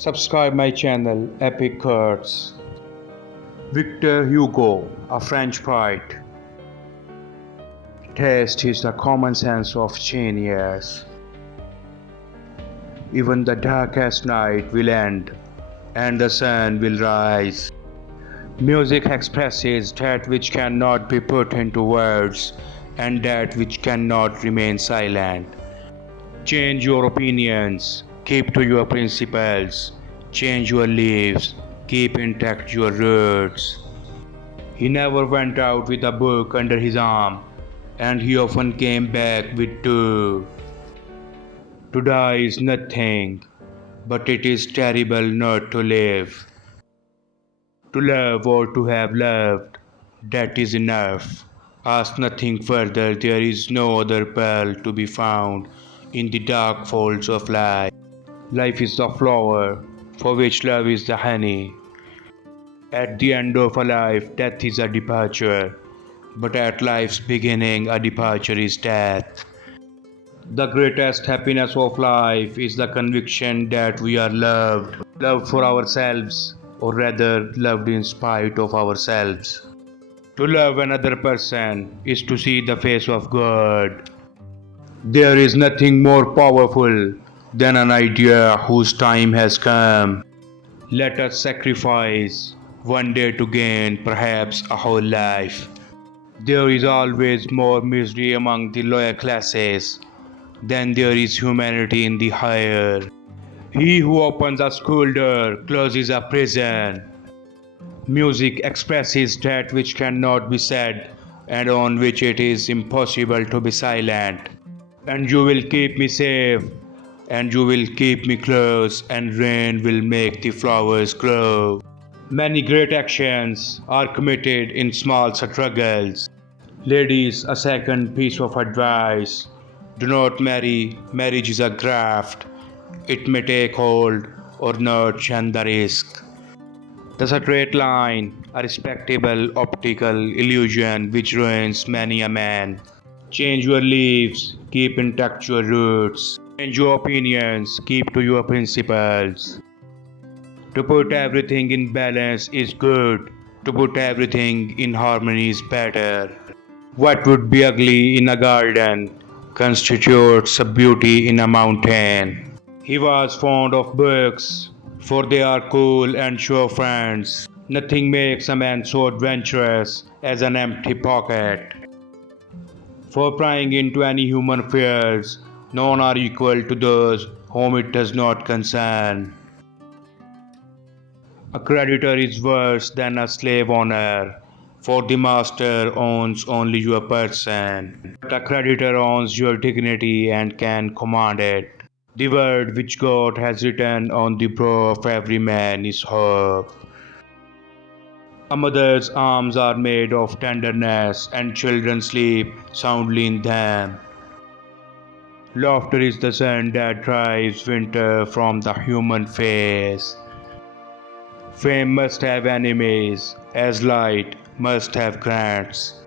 Subscribe my channel Epigrams. Victor Hugo, a French poet. Taste is the common sense of genius. Even the darkest night will end, and the sun will rise. Music expresses that which cannot be put into words, and that which cannot remain silent. Change your opinions, keep to your principles, change your lives, keep intact your roots. He never went out with a book under his arm, and he often came back with two. To die is nothing, but it is terrible not to live. To love or to have loved, that is enough. Ask nothing further, there is no other pearl to be found in the dark folds of life. Life is the flower, for which love is the honey. At the end of a life, death is a departure, but at life's beginning, a departure is death. The greatest happiness of life is the conviction that we are loved for ourselves, or rather loved in spite of ourselves. To love another person is to see the face of God. There is nothing more powerful than an idea whose time has come. Let us sacrifice one day to gain perhaps a whole life. There is always more misery among the lower classes than there is humanity in the higher. He who opens a school door closes a prison. Music expresses that which cannot be said and on which it is impossible to be silent. And you will keep me safe, and you will keep me close, and rain will make the flowers grow. Many great actions are committed in small struggles. Ladies, a second piece of advice. Do not marry. Marriage is a graft. It may take hold or not, and the risk. The straight line, a respectable optical illusion which ruins many a man. Change your leaves, keep intact your roots. Change your opinions, keep to your principles. To put everything in balance is good. To put everything in harmony is better. What would be ugly in a garden constitutes a beauty in a mountain. He was fond of books, for they are cool and sure friends. Nothing makes a man so adventurous as an empty pocket. For prying into any human affairs, none are equal to those whom it does not concern. A creditor is worse than a slave owner, for the master owns only your person. But a creditor owns your dignity and can command it. The word which God has written on the brow of every man is hope. A mother's arms are made of tenderness, and children sleep soundly in them. Laughter is the sun that drives winter from the human face. Fame must have enemies, as light must have grants.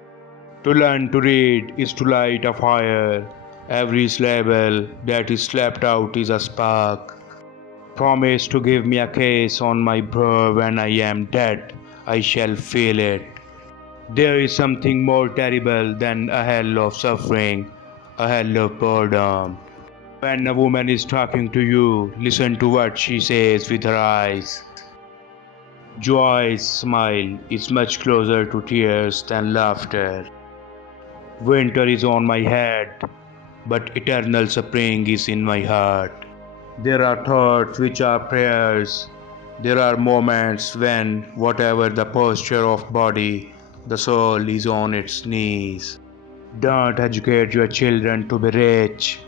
To learn to read is to light a fire. Every syllable that is slapped out is a spark. Promise to give me a kiss on my brow when I am dead. I shall feel it. There is something more terrible than a hell of suffering, a hell of boredom. When a woman is talking to you, listen to what she says with her eyes. Joy's smile is much closer to tears than laughter. Winter is on my head, but eternal spring is in my heart. There are thoughts which are prayers. There are moments when, whatever the posture of body, the soul is on its knees. Don't educate your children to be rich.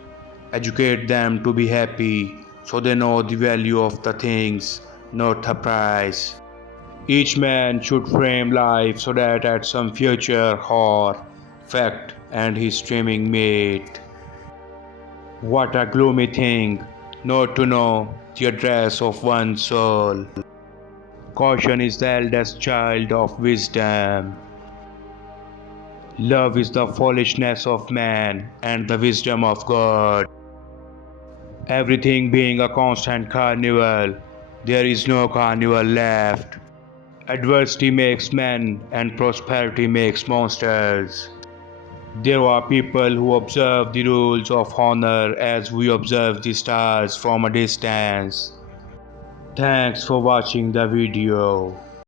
Educate them to be happy, so they know the value of the things, not the price. Each man should frame life so that at some future hour, fact and his streaming mate. What a gloomy thing, not to know the address of one's soul. Caution is the eldest child of wisdom. Love is the foolishness of man and the wisdom of God. Everything being a constant carnival, There is no carnival left. Adversity makes men and prosperity makes monsters. There are people who observe the rules of honor as we observe the stars from a distance. Thanks for watching the video.